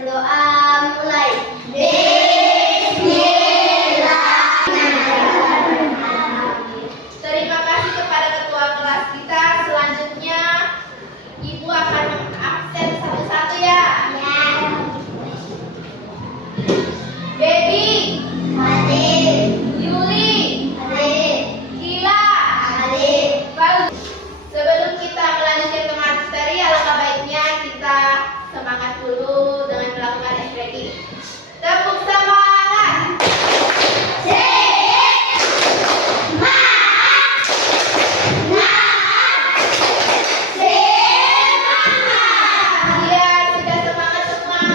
berdoa mulai. Bismillahirrahmanirrahim. Terima kasih kepada ketua kelas kita. Selanjutnya Ibu akan mengabsen satu-satu ya. Baby, hadir. Yuli, hadir. Gila, hadir. Bagus. Sebelum kita melanjutkan ke materi, alangkah baiknya kita semangat dulu dengan melakukan stretching. Tepuk semangat. Ya, sudah semangat semua.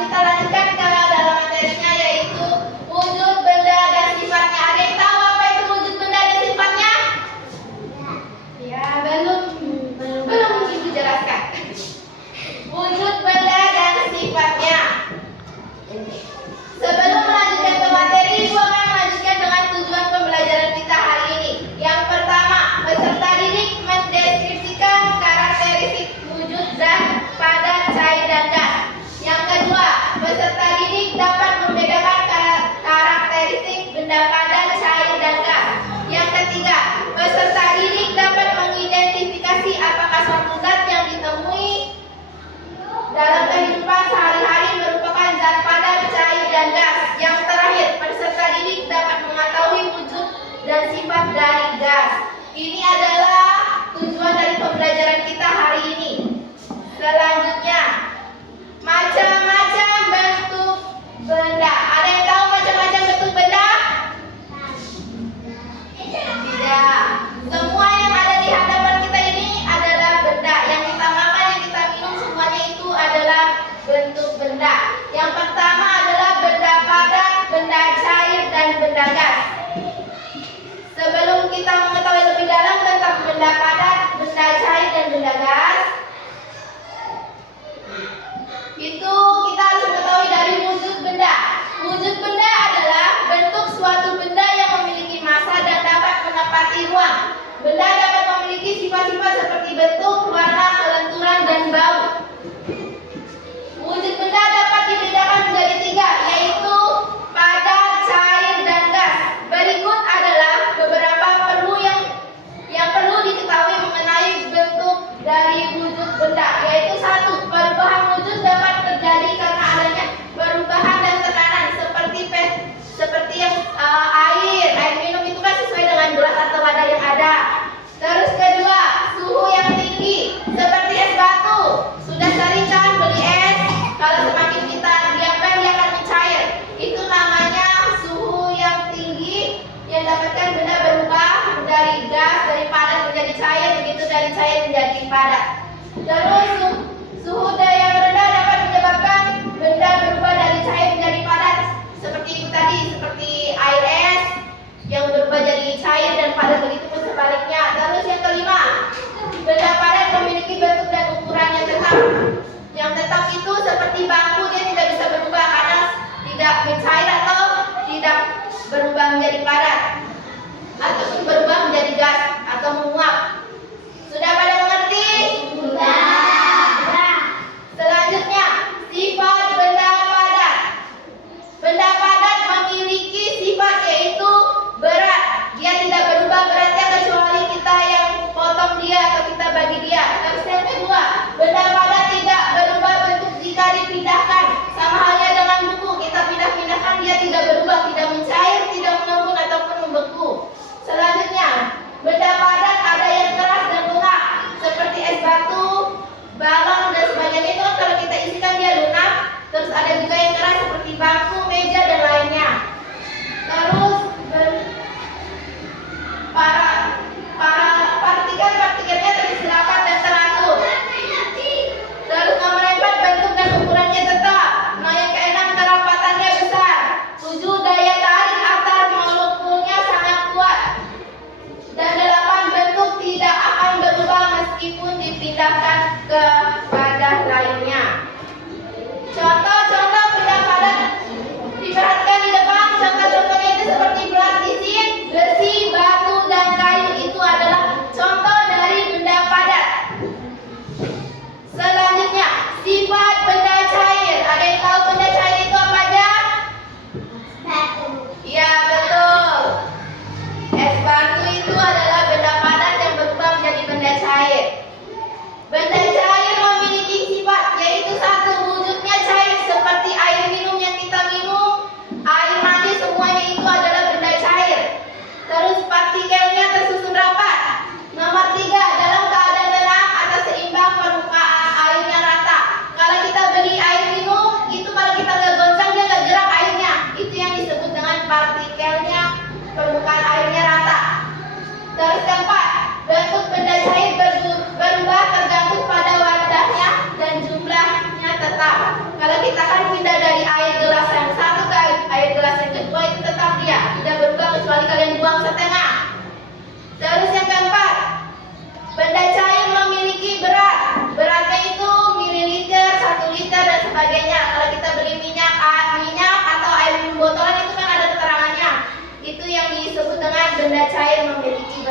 Kita lanjutkan ke dalam materinya, yaitu wujud benda dan sifatnya. Ada yang tahu apa itu wujud benda dan sifatnya? Ya, belum Ibu jelaskan. Wujud benda dan sifatnya. Sebelum melanjutkan ke materi, Ibu akan melanjutkan dengan tujuan pembelajaran kita hari ini. Yang pertama, peserta didik mendeskripsikan karakteristik wujud zat, padat, cair, dan gas. Yang kedua, peserta didik dapat membedakan karakteristik benda padat, cair, dan gas. Yang ketiga, peserta didik dapat mengidentifikasi apakah suatu zat yang ditemui dalam kehidupan sehari-hari merupakan zat padat, cair, dan gas. Yang terakhir, peserta didik dapat mengetahui wujud dan sifat dari gas. Ini adalah tujuan dari pembelajaran kita hari ini. Selanjutnya, macam-macam bentuk benda. Ada yang tahu macam-macam bentuk benda? Tidak. Semua yang ada di hadapan kita ini adalah benda. Yang kita makan, yang kita minum, semuanya itu adalah bentuk benda. Yang pertama adalah benda padat, benda cair, dan benda gas. Sebelum kita mengetahui lebih dalam tentang benda padat, benda cair, dan benda gas, itu kita harus mengetahui dari wujud benda. Wujud benda adalah bentuk suatu benda yang memiliki massa dan dapat menempati ruang. Benda dapat memiliki sifat-sifat seperti bentuk, warna, kelenturan, dan bau. Wujud benda dapat dibedakan menjadi tiga, yaitu padat, cair, dan gas. Berikut adalah beberapa yang perlu diketahui mengenai bentuk dari wujud benda, yaitu satu, perubahan wujud dapat terjadi karena adanya perubahan dan tekanan seperti yang air minum itu kan sesuai dengan gelas atau wadah yang ada. Terus kedua, suhu yang tinggi seperti es batu. Sudah sering kan beli es, kalau semakin kita diamkan dia akan mencair. Itu namanya suhu yang tinggi yang dapatkan benda berubah dari gas, dari padat menjadi cair, begitu dari cair menjadi padat. Terus suhu yang rendah dapat menyebabkan benda berubah dari cair menjadi padat, seperti itu tadi, seperti air es yang berubah jadi cair dan padat, begitu pun sebaliknya. Terus yang kelima, benda padat memiliki bentuk dan ukuran yang tetap. Yang tetap itu seperti bangku, dia tidak bisa berubah karena tidak mencair atau tidak berubah menjadi padat, ataupun berubah menjadi gas atau menguap. Sudah pada mengerti? Sudah. Selanjutnya, sifat benda padat. Benda padat memiliki sifat yaitu berat. Dia tidak berubah beratnya kecuali kita yang potong dia atau kita bagi dia. Terus yang kedua, benda padat tidak berubah bentuk jika dipindahkan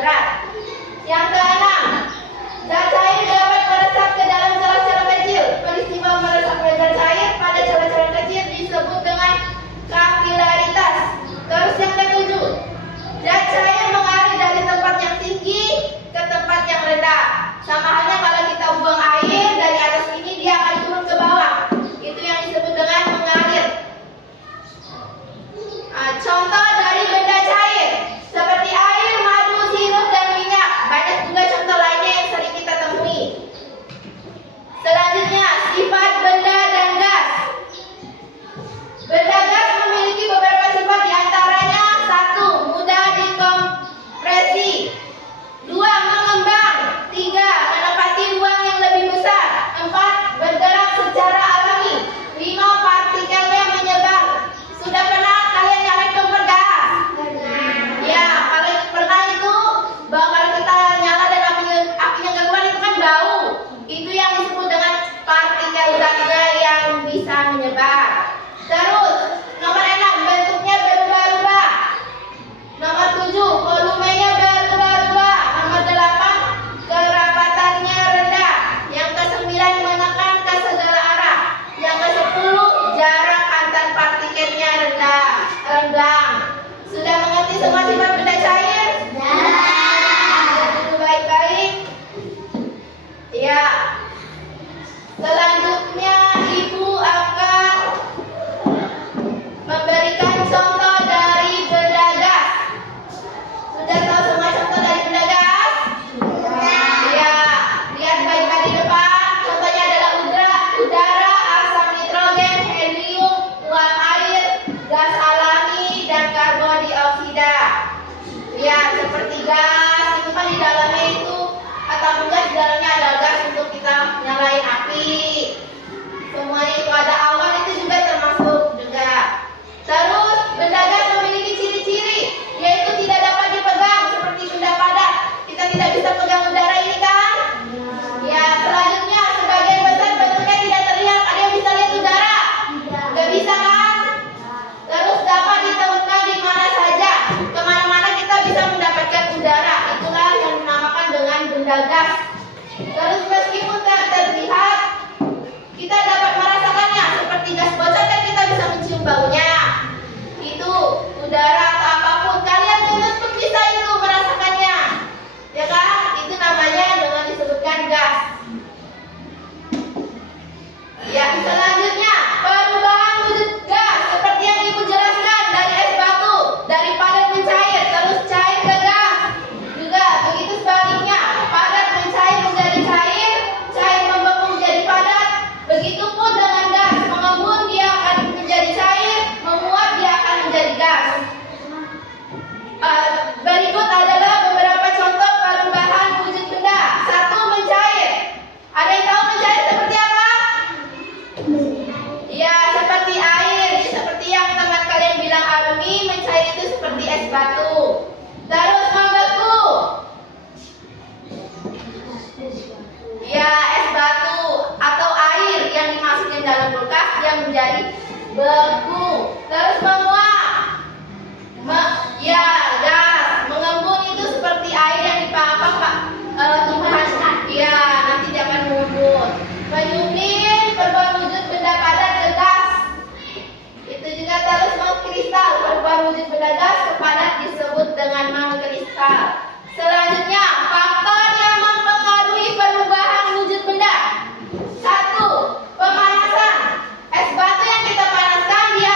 berat. Yang keenam, zat cair dapat meresap ke dalam celah-celah kecil. Peristiwa meresapnya zat cair pada celah-celah kecil disebut dengan kapilaritas. Terus yang ketujuh, zat cair mengalir dari tempat yang tinggi ke tempat yang rendah. Sama halnya kalau kita buang air dari atas ini, dia akan turun ke bawah. Itu yang disebut dengan mengalir. Contoh dari benda cair seperti air, madu, sirup, dan minyak. Banyak juga contoh lainnya yang sering kita temui. Selanjutnya, sifat benda dan gas. Benda gas memiliki beberapa sifat, diantaranya: 1. Mudah dikompresi, 2. Mengembang, 3. Menempati ruang yang lebih besar, 4. Bergerak secara alami, 5. Partikelnya menyebar. Sudah pernah kalian nyalain kompor gas? Ya, kalau pernah itu, kalau kita nyala dan apinya nggak keluar, itu kan bau. Itu yang disebut dengan partikel zatnya yang bisa menyebar. Terus, nomor 6, bentuknya berubah-ubah. Nomor 7, volumenya berubah-ubah. Nomor 8, kerapatannya rendah. Yang ke-9, menekan ke segala arah. Yang ke-10, jarak antar partikelnya renggang. Sudah mengerti semua sifat benda cair? Itu baik-baik. Ya. Selanjutnya, Ibu akan memberikan contoh dari benda gas. Sudah tahu semua contoh dari benda gas? Ya, lihat baik-baik di depan. Contohnya adalah udara, asam nitrogen, helium, uap air, gas alami, dan karbon dioksida. Ya, seperti gas itu kan di dalamnya itu, atau gas di dalamnya ada gas untuk kita nyalain api. Semuanya itu ada awan, itu juga termasuk juga. Terus, benda gas memiliki ciri-ciri, yaitu tidak dapat dipegang seperti benda padat. Kita tidak bisa pegang udara ini kan? Ya, selanjutnya sebagian besar bentuknya tidak terlihat. Ada yang bisa lihat udara? Gak bisa kan? Terus dapat ditemukan di mana saja. Kemana-mana kita bisa mendapatkan udara. Itulah yang dinamakan dengan benda gas. Terus meskipun tak terlihat, kita dapat merasakannya. Seperti gas bocor kan kita bisa mencium baunya. Itu udara atau apapun. Kalian mulut pun bisa itu merasakannya. Ya kan? Itu namanya dengan disebutkan gas. Ya, selanjutnya perubahan wujud gas seperti yang Ibu jelaskan, dari es batu, dari padat mencair, terus cair ke gas. Juga begitu sebaliknya, padat mencair menjadi cair, cair membeku menjadi padat. Begitupun dengan gas, mengembun dia akan menjadi cair, menguap dia akan menjadi gas. Berikut adalah beberapa contoh perubahan wujud benda. 1. Mencair. Ada yang tahu mencair seperti apa? Ya, seperti air. Seperti yang teman kalian bilang alumi, mencair itu seperti es batu. Terus membeku. Ya, es batu atau air yang dimasukin dalam kulkas dia menjadi beku. Terus menguap. Ya, gas. Mengembun itu seperti air yang dipanaskan. Ya, nanti dia akan mengembun. Menyuntik perubahan wujud benda padat ke gas. Itu juga. Terus mengkristal, perubahan wujud benda gas ke padat disebut dengan mengkristal. Selanjutnya, faktor yang mempengaruhi perubahan wujud benda. 1. Pemanasan. Es batu yang kita panaskan dia